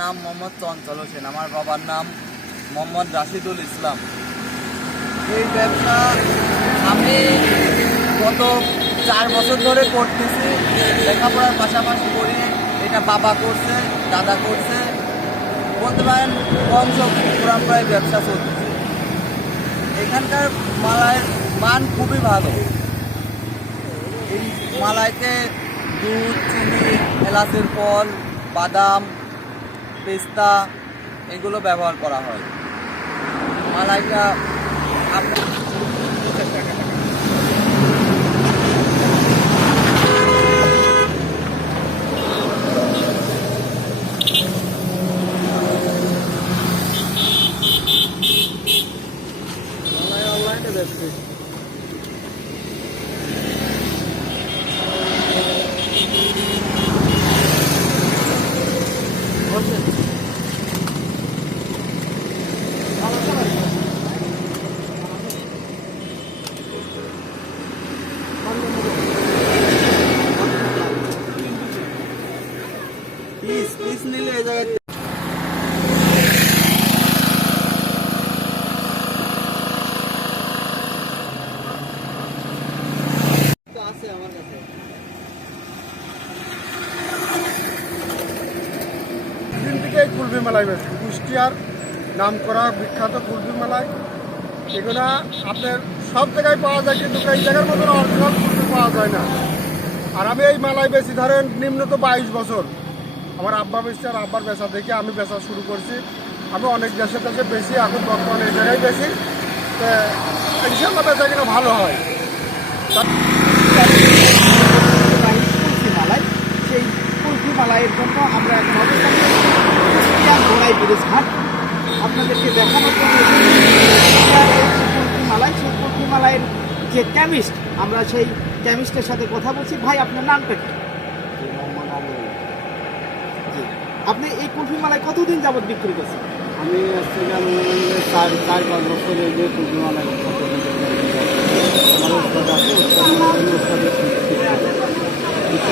নাম মোহাম্মদ চঞ্চল হোসেন। আমার বাবার নাম মোহাম্মদ রাশিদুল ইসলাম। এই ব্যবসা আমি গত চার বছর ধরে করতেছি। লেখাপড়ার পাশাপাশি করি। এটা বাবা করছে, দাদা করছে। বলতে পারেন বংশ পরম্পরায় ব্যবসা চলতেছে। এখানকার মালাইয়ের মান খুবই ভালো। এই মালাইতে দুধ, চিনি, এলাচের ফল, বাদাম পেস্তা এগুলো ব্যবহার করা হয়। মালাইটা আপনি অনলাইনে বেচতে পিস পিস নিলে এই জায়গায় দিন থেকে এই কুলফি মেলায় বেশি। কুষ্টিয়ার নাম করা বিখ্যাত কুলফি মেলায়। এগুলো আপনার সব জায়গায় পাওয়া যায়, কিন্তু এই জায়গার মতন অরিজিনাল কুলফি পাওয়া যায় না। আর আমি এই মেলায় বেশি, ধরেন নিম্নত বাইশ বছর। আমার আব্বা বেশি আর আব্বার বেচা দেখে আমি বেচা শুরু করছি। আমি অনেক দেশের কাছে বেশি, এখন বর্তমানে এই জায়গায় বেশি। তো ইনশাল্লাহ বেচা কিনা ভালো হয় কুলফি মালাই সেই কুলফি মালাইয়ের জন্য আমরা এখন অবস্থান করছি কুষ্টিয়া গোড়াই ব্রিজ ঘাট। আপনাদেরকে দেখানোর জন্য কুষ্টিয়ার যে সেই কুলফি যে কেমিস্ট আমরা সেই কেমিস্টের সাথে কথা বলছি। ভাই আপনার নামটা কি। আপনি এই কুলফি মালাই কতদিন যাবত বিক্রি করছেন? আমি চার চার পাঁচ বছর যে পুজোমালায়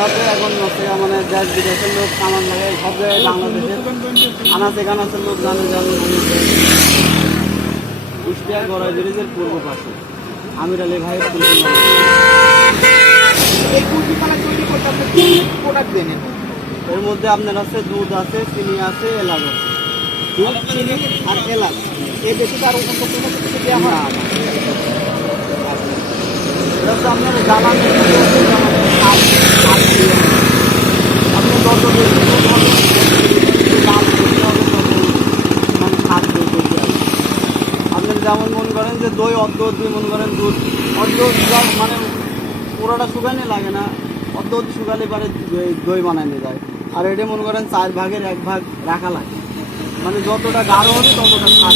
এখন হচ্ছে মানে দেশ বিদেশের লোক সামান লাগে সব জায়গায় বাংলাদেশের আনাচে কানাচের লোক জানে জানে কুষ্টিয়া গড়াই ব্রিজের পূর্ব পাশে। আমির আলী দেন এর মধ্যে আপনার আছে দুধ আছে চিনি আছে এলাচ আছে। দুধ চিনি আর এলাচ। এই বেশি আর অন্য কোনো কিছু দেওয়া হয় না। আপনার জ্বালানি হাত হাত দিয়ে আপনি যত বেশি দুধ হবে, একটু দাম বেশি হবে তত মানে স্বাদ বেশি হবে। আপনার যেমন মনে করেন যে দই, অর্ধ অর্ধি মনে করেন দুধ। অর্ধ শুকান মানে পুরোটা শুকানে লাগে না, অর্ধ অর্ধি শুকালে পারে দই- দই বানানো যায়। আর এটা মনে করেন চার ভাগের এক ভাগ রাখা লাগে। মানে যতটা গাঢ় হবে ততটা স্বাদ।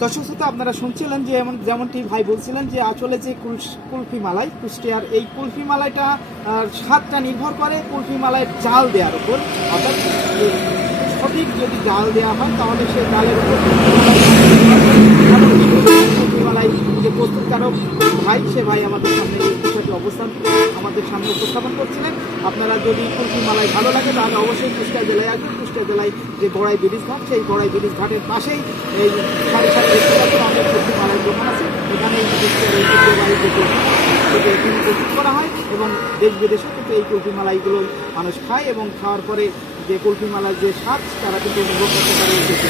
দর্শক শ্রোতা, আপনারা শুনছিলেন যে এমন যেমনটি ভাই বলছিলেন যে আসলে যে কুলফি মালাই, কুষ্টিয়ার এই কুলফি মালাইটা স্বাদটা নির্ভর করে কুলফি মালাইয়ের চাল দেওয়ার উপর। অর্থাৎ সঠিক যদি জাল দেওয়া হয়, তাহলে সে জালের যে প্রস্তুতকারক ভাই, সে ভাই আমাদের সামনে এই বিষয়টি অবস্থান আমাদের সামনে উপস্থাপন করছিলেন। আপনারা যদি কুলফি মালাই ভালো লাগে, তাহলে অবশ্যই কুষ্টিয়া জেলায় আসবেন। কুষ্টিয়া জেলায় যে গড়াই ব্রিজ ঘাট, সেই গড়াই ব্রিজ ঘাটের পাশেই এই সাড়ে অনেক কুলফি মালাইয়ের দোকান আছে। এখানে প্রস্তুত করা হয় এবং দেশ বিদেশে কিন্তু এই কুলফি মালাইগুলো মানুষ খায় এবং খাওয়ার পরে যে কুলফি মালার যে স্বাদ তারা কিন্তু অনুভব করতে পারে।